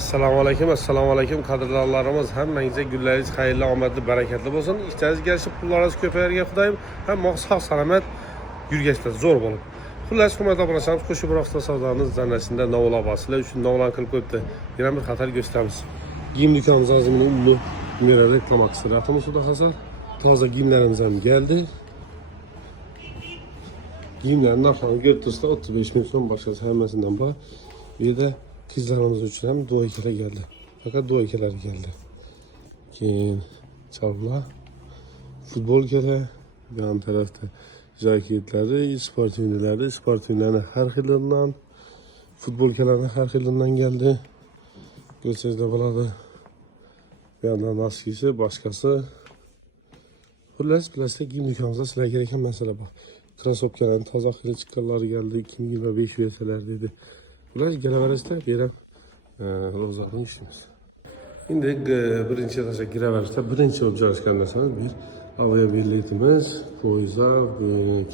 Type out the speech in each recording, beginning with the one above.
Assalomu alaykum qadrli Allahlarımız. Hammangizga günleriniz hayırlı, omadli, bereketli olsun. İşleriniz gelişip pullarınız ko'payarga Xudoyim. Hamma sog' salomat yurgachda zo'r bo'lib. Xullas, hurmatli obunachilarimiz, qo'shib biroqda savdolarimiz zanasida novlar bor. Sizlar uchun novlar qilib qo'yibdi. Yana bir xatar gösteramiz. Giyim dükanımız azimli ulu mera reklama qilsa. Rahmat Xudo xazar. Toza giyimlarimiz ham geldi. Giyimlerin narxlarini ko'rib turibsizlar, 35 ming so'm boshqasi hammasidan bor. Bu yerda kızlarımız için hem duaykeler geldi. Fakat duaykeler geldi. Keyin çalma, futbol kere, yan tarafta jaketleri, spor ürünleri her xilinden, futbol keleri her xilinden geldi. Görseniz de buladı. Bir yandan maskesi, başkası. Xullas, plastik giyim dükkanımızda sizler gereken mesele bu. Krasopkelerin taza xili çıkarları geldi. 2025 üyeseler dedi. Bunlar geleverişte diyelim rozanın işimiz. Şimdi birinci etaja gireverişte birinci olacak çalışkanlarsanız bir havaya birliğimiz, poyza,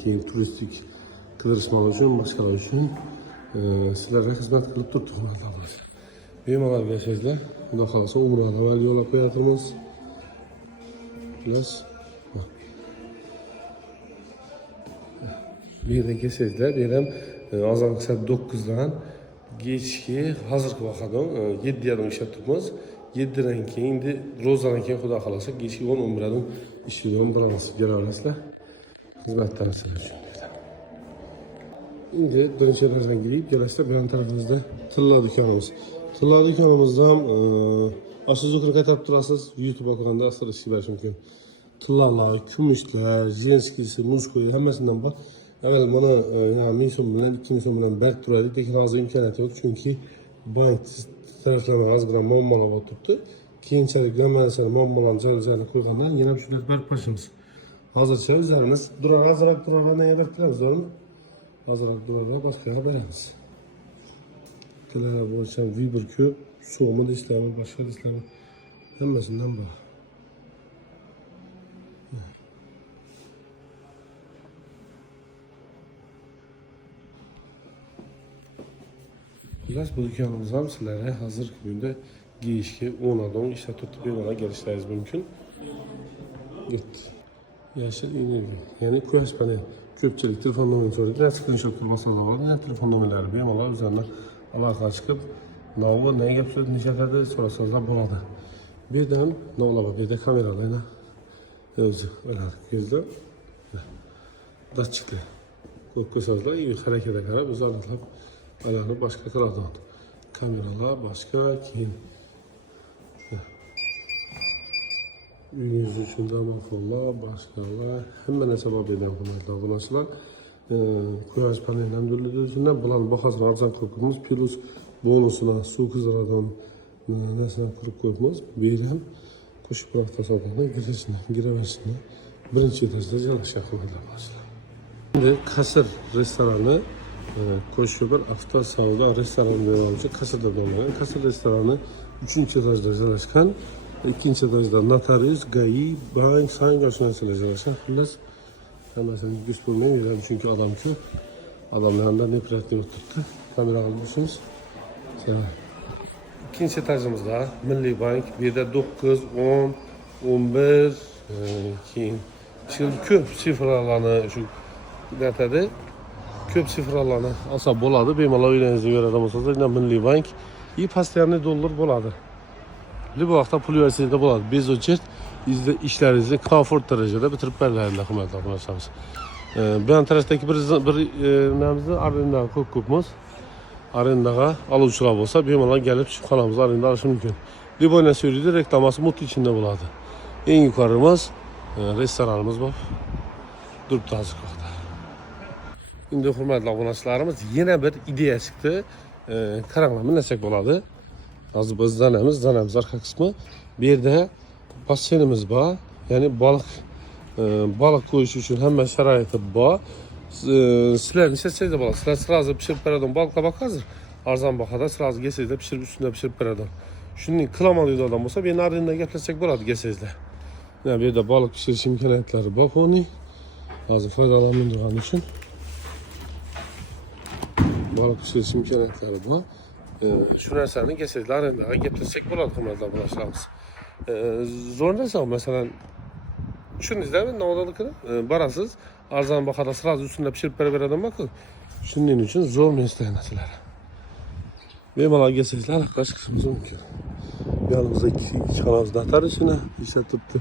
keyin turistik kıdırışmalar için, başkalar için sizlere hizmet kılıp tuttuk. Benim alar geçeceğiz. Bunda kalırsa umurada var yola koyatırmız. Biraz bir de geçeceğiz. Diyelim azallık saat 9'dan geçki hazırki vakada 7'den işe tutmaz. 7'den keyin indi rozdan keyin Xudo xolasa geçki 10-11'den işidan bilamiz. Geleverasizlar. Xizmatlar sizlar uchun. Endi birinchi etajdan girib, kelasizlar bu yon tarafimizda tilla dükanımız. Tilla dükanımızdan aşırı yukarı qaytarib turasiz. YouTube okuranda asıl ishlar mumkin. Tillalar, kumushlar, jenskisi, muzkoyu hammasidan bor. Evvel bana yani 1000 so'm bilan 2000 so'm bilan berk turadi, lekin hozir imkoniyati yo'q, chunki bank taraflama az bilan muammolar bo'lib turibdi. Keyinchalik namanasini muammolarni joy-joyiga qo'ygandan yana shunday berk qo'yishimiz. Hozircha o'zlarimiz azroq durarlarni berk qilamiz, to'g'rimi? Azroq durarlar boshqaga beramiz. Kelar bo'yicha Viber ko'p, so'mi deysizlarmi, boshqa deysizlarmi, hammasidan bor. Xullas bu dükkanımız ham sizlarga hazır kunda giyishga 10 adam ishga tutib yo'lga kelishlaringiz mumkin. Gitti. Yashil energiya, ya'ni quyosh panel. Ko'pchilik telefon nomerini so'raydi. Screenshot qilib olsangiz bo'ladi. Telefon nomerlari bemalol o'zlaridan aloqa chiqib, navba nega gap so'raydi, nechalarda so'rasangiz bo'ladi. Bu yerdan navlar bor, bu yerda kameralarni o'zi o'ladi. Ko'zda datchiklar. Ko'rsatlar, harakatga qarab o'zi aniqlab alanı başka taraftan. Kameralar başka, keyin uyingiz uchun domofonlar, başkalar, hamma narsa bor deydi hurmatli obunachilar. Quyosh panelidan durdurishundan bularni bahosini arzon qilib qo'yibmiz. Plus bonusini suv qizdiradigan narsani qilib qo'yibmiz. Bu yerdan qo'shib rafta savdodan giraverishni birinchi etajda joylashgan hurmatli obunachilar. Endi qasr restorani Koşuyor Afta Savda restoranı devralmışı Kasır'da dolanıyor. Kasır restoranı 3. etajda joylashgan, 2. etajda notarius, GAI, bank, sanki aşınasıyla joylashgan. Xullas hammasini yuz bo'lmaydi, chunki odam ko'p. Odamlardan nefratli o'tiribdi. Kamera qilib 2. etajimizda Milliy bank, bu yerda 9, 10, 11, keyin ko'p sifralarni shu aytadi. Köp sifralarını alsa boladı. Bemalol uylarınızda görədən olsanız, yine Milliy bank iyi pastiyanlı doldur boladı. Bu vaxtda pul versiyada boladı. Biz o cert işlerinizi komfort derecede bitirip verlərlər hürmətli obunachilarimiz. Bu yan tərəfdəki bir nəmizdə arendaga ko'p-ko'pmiz. Arendaga aluvchilar bo'lsa, bemalol gelip şu xonamizda arenda alishi mumkin. Liboyna Suriyada reklaması mutlu içinde boladı. En yukarımız restoranımız var. Durubdi hozir vaqtda. Şimdi hurmatli obunachilarimiz yana bir ideya chiqdi. Qaranglar, nima desak bo'ladi? Hozir biz zanamiz arqa qismi. Bu yerda basseynimiz bor. Ya'ni baliq qo'yish uchun hamma sharoiti bor. Sizlar ishlasangiz bo'ladi. Sizlar sразу pishirib beradigan baliqlar bor hozir. Arzon bahada sразу kelsangizda pishirib ustida pishirib beradigan. Shuning qilaman odam bo'lsa, men arinda gaplashsak bo'ladi kelsangizda. Bu yerda baliq pishirish imkoniyatlari bor foni. Hozir foydalanadigan uchun balık pişiriş imkaniyatları var. Şu narsani kelsizlar arendaga getirsek bo'ladi hurmatli obunachilarimiz. Zo'r narsa masalan tushundingizmi navodalikni borasiz arzon bahada sразу ustida pishirib beraveradigan-ku. Shuning uchun zo'r narsalar. Bemalol kelsizlar aqlash qilishimiz mumkin. Yanımızda iki kanalımız datar işine işletipti.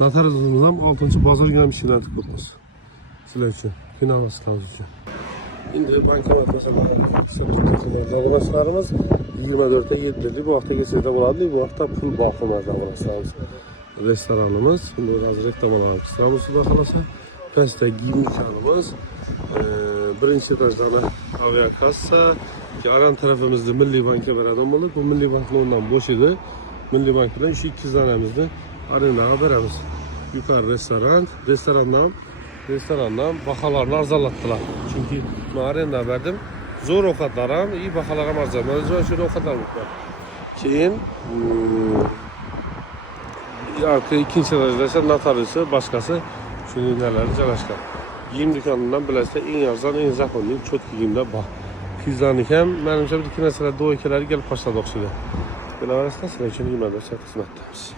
Datarımız ham 6. bozor günü bir şeyler tutmuş. Sizler için, finanslarımız için. Şimdi bankomat mesela davranışlarımız 24'te 7'li. Bu hafta geçirde buladı. Bu hafta pul bakımlar davranışlarımız. Restoranımız. Şimdi biraz reklam olarak sıramızı bakalasa. Peste giyim imkanımız. Birinci etajdan aviakassa. Aran tarafımızda Milli Bank'a veren olmalı. Bu Milli Bank'ın ondan boş idi. Milli Bank'tan şu iki zanemizde arenaya veremiz. Yukarı restorandan bakalarını arzalattılar. Çünkü ben arenaya verdim. Zor okatlarım, iyi bakalarım arzalattılar. Ben şöyle okatlar mutlar. Artık ikinci derecede notarisi, başkası şunu neler çalışkan. Giyim dükkanından bilirse en arzan, en zakonlu, çok giyimde bak. Pizzanı hem menimce bir iki nesile doğu ülkeleri gelip başladı oxuda. Böyle arasında sizler için yemeğe hizmetlerimiz.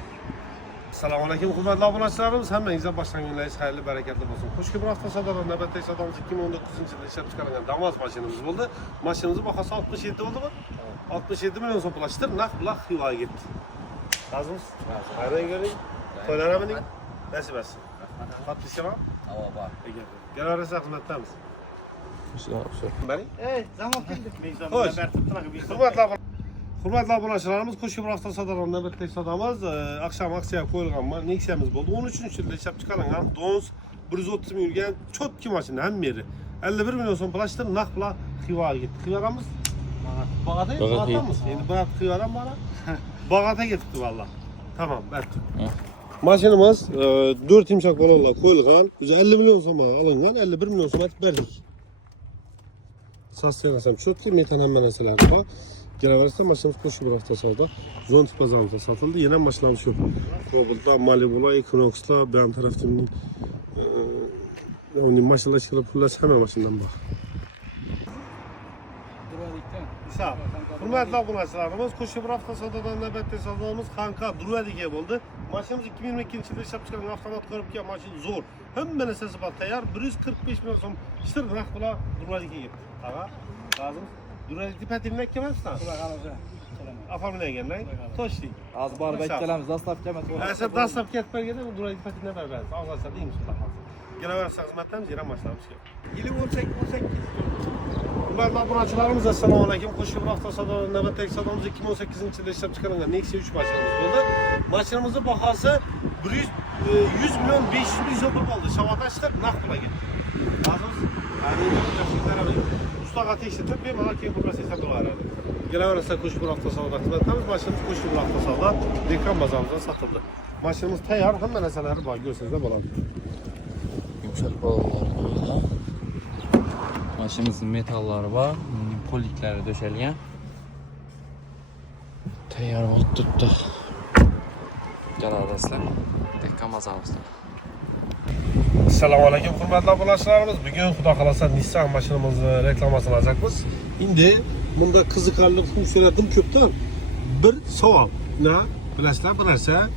Selamun Aleyküm hürmetli aboneçilerimiz. Hemmenizden baştan günleriniz hayırlı bereketli olsun. Hoş ki bu hafta sadadan nöbette sadamız 2019 yılında işlep çıkarılan damaz maşinimiz oldu. Maşinimizin bakası 67 oldu mu? 67 milyon sopulaştır. Nakla hivaya gitti. Razımız? Hayırlı göreyim. Toylara mı? Nasip etsin. Patlıcan var? Hava var. Gel arasında hizmetlerimiz. Beni? Zaman geldi. Hoş. Hürmetli aboneçilerimiz koşu bir hafta sadadan nöbette sadamız akşam aksiyaya koyulgan neksiyemiz oldu. 13. yılda işlep çıkarılan Dons 130 milyon çok ki maşında hem yeri 51 milyon son plaştır nakla hivaya gitti. Hivaramız? Bağata mı? Bağata mı? Şimdi bırak hivaram bana. Bağata gitti valla. Tamam verdim. Maşinimiz 4 imşak balonla koyulgan 50 milyon soma alıngan 51 milyon soma verdik. Saslayasam çok ki metan hemen meseleler var. Geleverse maşinimiz koşu bir hafta sonra zon tip pazarımızda satıldı. Yeni maşinamız yok. Burada Malibu'la, Equinox'la, ben tarafımın maşinler çıkılıp pullar hemen maşinden bak. Sağ ol. Hürmetli aboneçilerimiz koşu bir hafta sonradan nöbette sadığımız kanka Druedi'ye oldu. Maşinimiz 2022 yılında işlep çıkaran avtomat korup ki maşin zor. Hemen esası var tayar 145 milyon son iştir nakla Druedi'ye gitti. Tamam. Lazım. Druedi patiline kim etsin? Afamine gelmeyin. Toşti. Az bar beklememiz. Dastlap gelmez. Sen dastlap ketmeye geldi mi Druedi patiline ver ben. Ağlarsa değil misin? Geleverse hizmetlerimiz yine başlamış ki. İlim 18. Hürmetli aboneçilerimiz Esselamu Aleyküm. Koşu bir hafta sadağında nöbette sadağımız 2018 yılında işlep çıkarılan Nexia 3 maşinimiz oldu. Maşinimizin bakası 100 milyon 500 milyon oldu. Şavataştır nakla gitti. Lazımız. Yani Mustafa teşhitip bir malaki kurması hesabı var. Geleverse koşu bir hafta sadağında hizmetlerimiz maşinimiz koşu bir hafta sadağında reklam bazamızda satıldı. Maşinimiz tayar hemen eserleri var. Görseniz de bulalım. Yumuşak balonlar. Maşinimizin metalları var. Polikleri döşelgen. Tayyor oldu tuttu. Gel arkadaşlar. Dekkan bazamızda. Assalamu Aleyküm hürmetli aboneçilerimiz. Bugün Xudo kalasa Nissan maşinimizin reklamasını alacakmız. Şimdi bunda kızıkarlık söyledim köpten. Bir savol. Ne? Bilasizlar bir narsa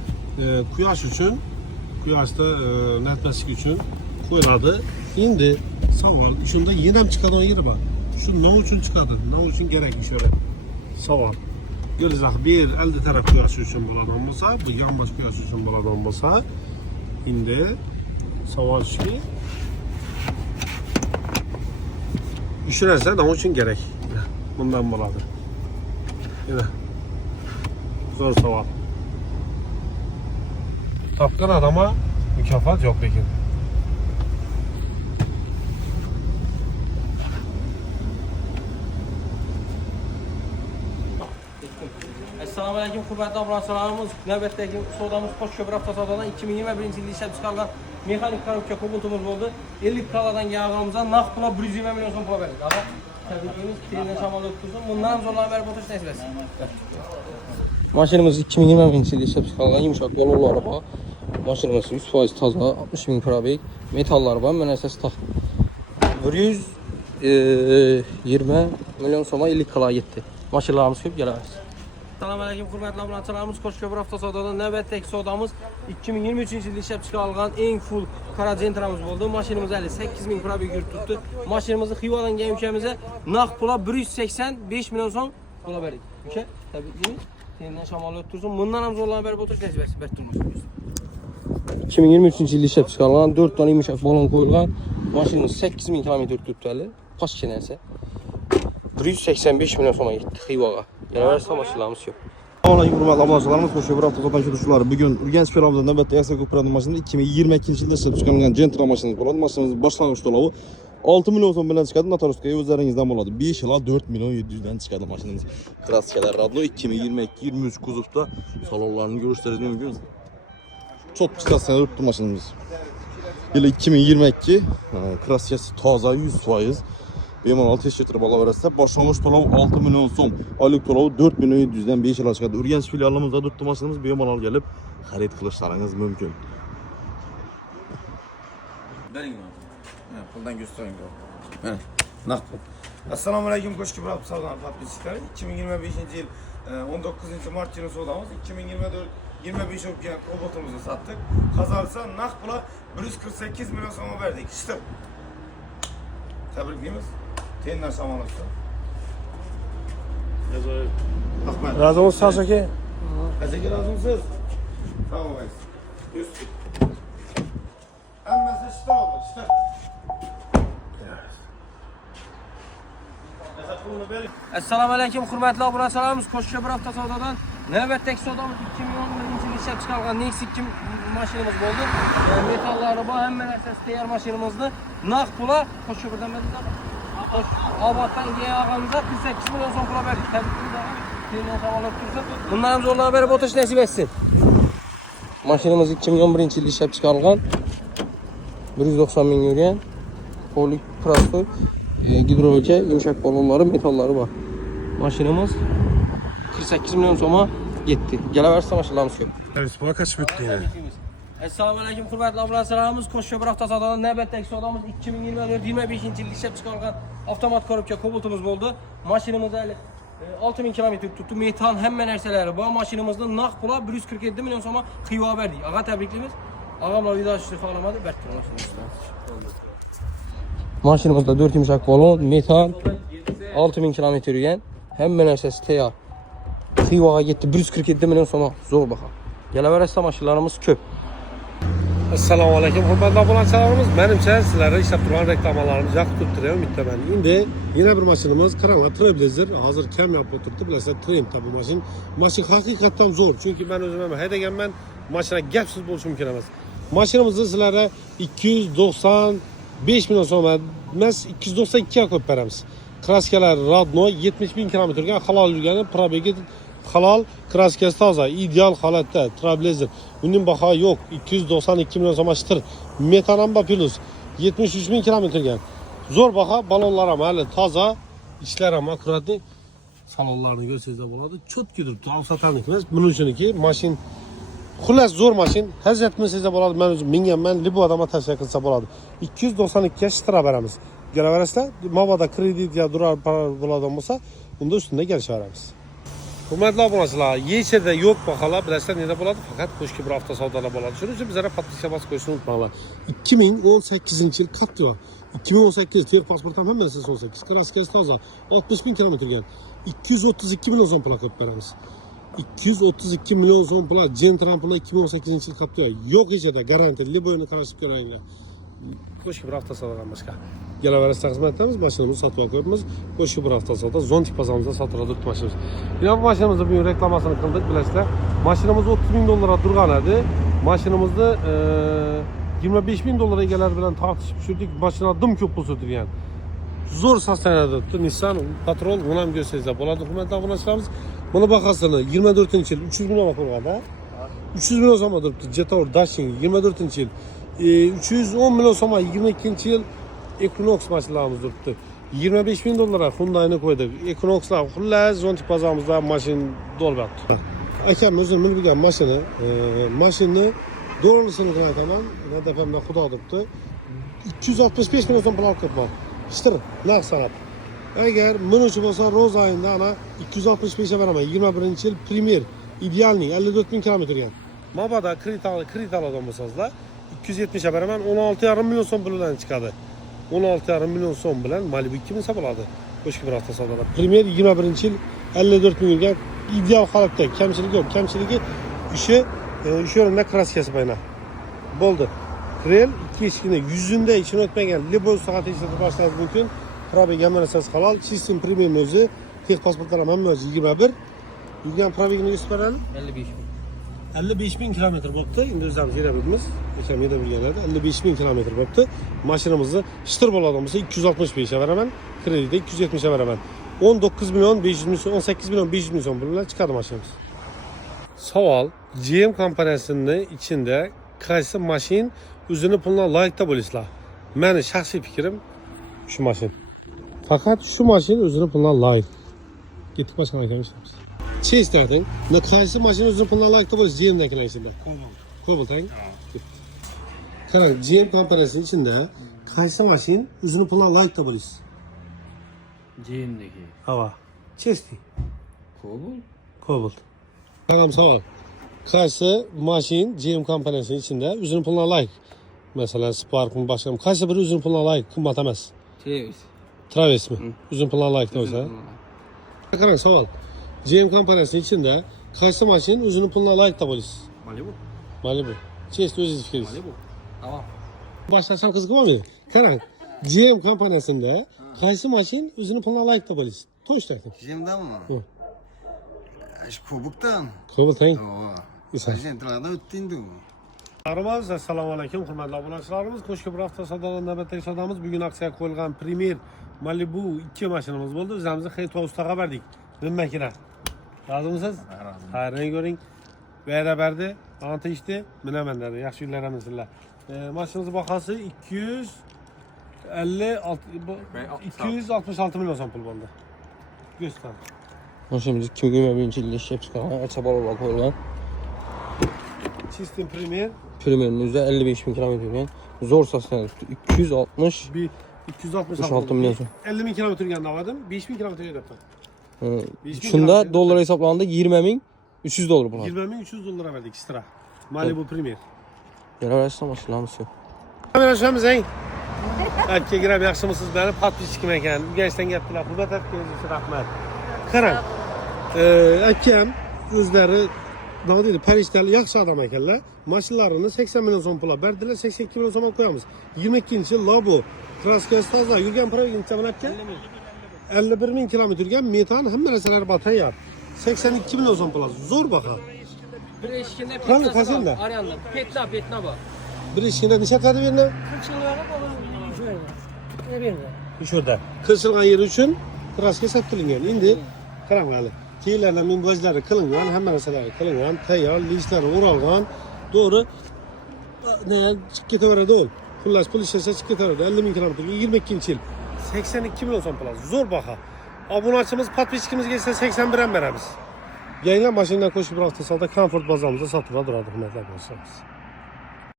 quyosh uchun, quyoshda netmaslik uchun qo'yiladi. Endi savol, shunda yenam chiqadigan yeri bor. Shu nima uchun chiqadi? Nima uchun kerak o'sha? Savol. Yo'lizaq bir aldi taraf quyosh uchun bo'ladigan bo'lsa, bu yonbosh quyosh uchun bo'ladigan bo'lsa, endi savol shuki, shu narsa nima uchun kerak? Bundan bo'ladi. Yana zo'r savol. Topgan adama mükafat yok lekin. Assalamu Aleyküm hürmetli aboneçilerimiz. Növbətdəki sodamız Xoş Köprü avtosadodan 2021-ci ildə işləb çıxarılan mexanik korobka kubutumuz oldu. 50 kaladan yağımıza nağd pula 120 milyon son pula verdik. Ama təbrikliyimiz tirindən şamalı ötürdüm. Bundan sonra verib oturuş nəsib etsin. Maşinimiz 2021-ci ildə işləb çıxarılan yumuşaq yollu araba. Maşinimiz 100% taza, 60 min probek, metallar var, mən əsas tax. 120 milyon soma 50 kala getdi. Maşınlarımız köp gelemez. Assalamu alaykum hurmatli obunachilarimiz. Qo'shko'pir avtosodadan navbatdagi savdomiz 2023-yilda ishlab chiqarilgan eng full qora Gentra'miz bo'ldi. Mashinamiz hali 8000 probeg yurib turibdi. Mashinamizni Xivodan kelgan ukamizni naqd pula 185 million so'm to'lab berdik. Uka, tabriklaymiz. Sendan shamol o'ttirsin. Bundan ham zo'rlanib berib o'tirish nasib etsin. Bir turmush. 2023-yilda ishlab chiqarilgan 4 dona yumshoq balon qo'yilgan mashinamiz 8000 km yurib turibdi hali. Qochki narsa. 185 million so'mga ketdi Xivoga. Yaraversa mashinamiz yo'q. Assalomu hurmatli obunachilarimiz, qo'shib avtosodan sotuvchilari. Bugun Urganch fe'limizda navbatdagi Yasser Ko'pirani mashinasi 2022-yilda ishlab chiqarilgan Gentra mashinasi bo'ladi. Mashinamiz boshlang'ich to'lovi 6 million so'm bilan chiqadi. Notarovskaga o'zlaringizdan bo'ladi. 5 ila 4 million 700 dan chiqadi mashinamiz. Kraskalar Radno 2022-23 kuzovda salonlarini ko'rishingiz mumkin. Çok kraskalar turibdi mashinamiz. Yili 2022, kraskasi toza 100%. Bemalol tekshirtirib olaverasizlar. Boshlang'ich to'lov 6 million so'm, oylik to'lov 4 million 700 dan 5 yilga chiqadi. Urganch filialimizda turibdi mashinamiz, bemalol kelib xarid qilishlaringiz mumkin. Bering mana. Qo'ldan göstering. Mana. Naqd. Assalomu alaykum qo'shko'pir avtosodan podpischilar. 2025-yil 19 mart kuni sodamiz. 2024-25 o'tgan robotimizni satdik. Qazalsa naqd pula 148 million so'm berdik. İşte. Tabriklaymiz. Tendan shamol olsun. Rahmat. Razı olsun aka. Azizga razımsınız. Sağ olun. Üstü. Hammasi ishda oldu, ishda. Assalomu alaykum hurmatli obunachilarimiz. Qo'shko'pir avtosodadan navbatdagi savdomiz 2011-yilda ishlab chiqarilgan Nexus 2 mashinamiz bo'ldi. Metallari bor, hamma narsasi tayyor mashinamizni naqd pula Qo'shko'pirdan berdik. Oboddan kelganimizda 48 million so'm pul berdik. Tabriklaymiz. Sendan shamol o'ttirsin. Bundan ham zo'rlanib berib o'tish nasib etsin. Mashinamiz 2011-yilda ishlab chiqarilgan 190 ming yurgan polik prostoy gidrovka yumshoq balonlari, metallari bor. Mashinamiz 48 million so'mga yetdi. Kelaversa mashinamiz ko'p. Respublika chiqibdi yine. Assalomu alaykum hurmatli obunachilarimiz. Qo'shko'pir avtosodadan navbatdagi savdomiz 2024-25-yilda ishlab chiqarilgan avtomat korobka Cobalt'imiz bo'ldi. Mashinamiz hali 6000 km tuttu. Metal hamma narsalari bor. Mashinamizni naqd pula 147 million so'mga Xivo berdik. Ağa tabriklaymiz. Ağamla vidalaşışını sağlamadı. Berktir mashinamizda 4 yumshoq balon, metal 6000 km yurgan. Hamma narsasi tayyor. Xivoga ketdi 147 million so'm zo'r baho. Kelaversa mashinlarimiz ko'p. Assalomu alaykum hurmatli obunachilarimiz. Menimcha sizlarga ishlab turgan reklamalarimiz yoqib turibdi, umiddaman. Endi yana bir mashinamiz qaranglar, Trailblazer. Hozir kam yapib o'tiribdi, bilasizlar, Trend tabi mashin. Mashin haqiqatan zo'r, chunki men o'zim ham haydaganman. Mashina gapsiz bo'lishi mumkin emas. Mashinamizni sizlarga 295 million so'm emas, 292 ga qo'yib beramiz. Kraskalar Radno 70 ming km yurgan, halol yurgani, probegi halol, kraskasi toza, ideal holatda Trailblazer. Bunun baho yo'q, 292 million so'm ashtir. Metanamba plus 73 ming km yurgan. Zo'r baho, balonlar ham hali toza, ishlar ham akkuratli. Salonlarni ko'rsangiz bo'ladi. Cho'tki turibdi, avtotamlik emas. Buning uchunki mashin xullas zo'r mashin. Hazrat qilsangiz bo'ladi. Men o'zim minganman, libo odamga tavsiya qilsa bo'ladi. 292 ga ishtira beramiz. Kelaverasizlar, mabodo kredit ya durar bo'ladigan bo'lsa, unda ustida kelishaveramiz. Hurmatli obunachilar, YC'da yo'q baholar bilasizlar neda bo'ladi? Faqat Qo'shko'pir avtosodalar bo'ladi. Shuning uchun bizlarga podpiska bosib qo'yishni unutmanglar. 2018-yil Captiva, 2018 ter pasport ham hammasi 18. Kraskasi toza, 60 ming km yurgan. 232 million so'm pul qo'yib beramiz. 232 million so'm pul Gentra puli 2018-yil Captiva. Yo'q YC'da garantiya, liboyni qarashib ko'raylar. Qo'shko'pir avtosodadan boshqa. Kelaverasizlar xizmatdamiz, mashinamizni sotib olib Qo'shko'pir avtosoda Zontik bozorida sotiladi mashinamiz. Yana mashinamizning bugun reklamasini qildik, bilasizlar. Mashinamiz 30 ming dollarga turgan edi. Mashinamizni 25 ming dollar egalari bilan tortishib tushirdik. Mashina dim ko'p pul sotilgan. Zo'r sostanada Nissan Patrol, buni ham ko'rsangizlar bo'ladi. Hurmatli obunachilarimiz, buni bahosini 24-yil 300 million qo'yilgan-da. 300 million so'm turibdi. Jetour Dashing 24-yil 310 million so'm 22-yil Equinox mashinalarimiz turibdi. 25 ming dollarga Hyundai'ni qo'ydik. Equinoxlar xullas Zontik bozorimizda mashin dolbapti. Akam o'zim bilgan mashinani do'rnisini aytaman. Nadafamda xudo debdi. 265 million so'm pul olib ketdim. Ishtir, naq sanab. Eğer minuşu olsa Roz ayında ana 265'e veremem. 21. yıl Premier idealning 54.000 kilometre yani. Mabada kredit alan olsanızlar 270'e veremem 16,5 milyon son bilen çıkardı. 16,5 milyon son bilen Malibu 2000 sabaladı. Başka bir hafta savunlar. Premier 21. yıl 54 milyon yani ideal halıkta. Kemçilik yok. Kemçiligi işi önünde kras kesip ayna. Boldu. Krel 2 eşkine yüzünde içine ötmegen Libo saati işletip başladı mümkün. Probek yanlarsanız halal. Sistem Premier'in özü. Tek pasportlara memnun özü 21. Yürgen Probek'ini gösterelim. 55.000 kilometre boptu. Şimdi özlerimiz yedebiliriz. Geçen yedebilirlerde 55.000 kilometre boptu. Maşinamızı çıtır boladığımızda 265'e veremem. Kredide 270'e veremem. 19 milyon 500 milyon 18 milyon 500 milyon bölümler çıkardı maşinamız. Savol, GM kompaniyasının içinde qaysi maşin o'zini puluna layıkta bo'lisizlar. Meni shaxsiy fikrim şu maşin. Fakat şu maşin o'zini puluna layık. Gittik başka makineye işlemiz. Şey isterdin, ne qaysi maşin o'zini puluna layıkta bo'lsa GM'dakilar içinde. Cobalt hang. Qarang, GM kompaniyasının içinde qaysi maşin o'zini puluna layıkta bo'lasiz. GM'deki. Hava. Chesti. Cobalt. Cobalt. Tamam savol. Qaysi mashin GM kompaniyasının içinde o'zini puluna layık. Mesela Spark mı başka mı? Qaysi biri o'zini puluna layık, qimmat emas. Travis mi? O'zini puluna layık bo'lsa. Qarang savol. GM kompaniyasının içinde qaysi mashin o'zini puluna layık da bo'lasiz? Malibu. Chesti o'zingiz fikringiz. Tamam. Başlasam qiziq bo'lmaydi. Qarang. GM kompaniyasında qaysi mashin o'zini puluna layık da bo'lasiz? To'g'ri ayting. Jimdan mı? Hı. Şu kubuktan. Cobalt hang. Oo. Güzel. Jentrada o'tdingdi u. Armaz, assalomu alaykum hurmatli obunachilarimiz. Qo'shki bir hafta savdodan navbatdagi savdomiz. Bugun aksiyaga qo'yilgan Premier Malibu 2 mashinamiz bo'ldi. O'zimizni Xitoy To'g'risida berdik. Nima makina? Rozimisiz? Xayrini ko'ring. Berdi berdi, anta ishdi, minaman dedi. Yaxshi yillarimiz sizlar. Mashinamiz bahosi 266 milyon so'm pul bo'ldi. Göster. Maşinamiz 2021 yılda işlep çıkan. Açab olarak koyulan. Sistem Premier Premier'in üzeri 55.000 kilometre. Zor sasına 260. bir 66 milyon so'm. 50 bin kilometre geldi avadım. 5 bin kilometre yaptı. Şunda dolar hesaplandı 20.300 dolar bu. 20.300 dolara verdik ekstra. Malibu Premier. Yarar açsam maşinamız yok. Kamerashamiz eng. Akka girib yaxshimisiz deb подписчиким ekan. Gençten gapdilar. Hurmat etganingiz uchun rahmat. Qarang. Akkam o'zlari nima deydi? Parijdalik yaxshi odam ekanlar. Mashinalarini 80 milyon so'm pulga berdilar, 82 milyon so'mga qo'yamiz. 22-yil Labo kraskasi toza yurgan proyektincha bilan akka 51 ming kilometr yurgan metan hamma narsalar bor tayyor. 82 milyon so'm pul. Zo'r baho. Bir eşkinde Hangi petnası kasında? var. Aryandı. Petna bu. Bir ishingda necha qadi berdi? 40 yıl verip olur. Ne verdi? Shurda. Qilishilgan yeri uchun kraska sotilgan. Endi qarang hali. Keyinlardan minbajlari qilingan, hamma narsalari qilingan, tayyor, listlari o'ralgan. To'g'ri. Ne chiqib ketaveradi u. Xullas pul ishlasa chiqib ketaveradi. 50 ming kilometr, 22-yil. 82 milyon so'm pul. Zo'r baho. Obunachimiz, podpisчикimizga esa 81 ham beramiz. Yangi mashinadan qo'shib bir hafta savdo Comfort bozamizda sotib turadi, hurmatli do'stlar.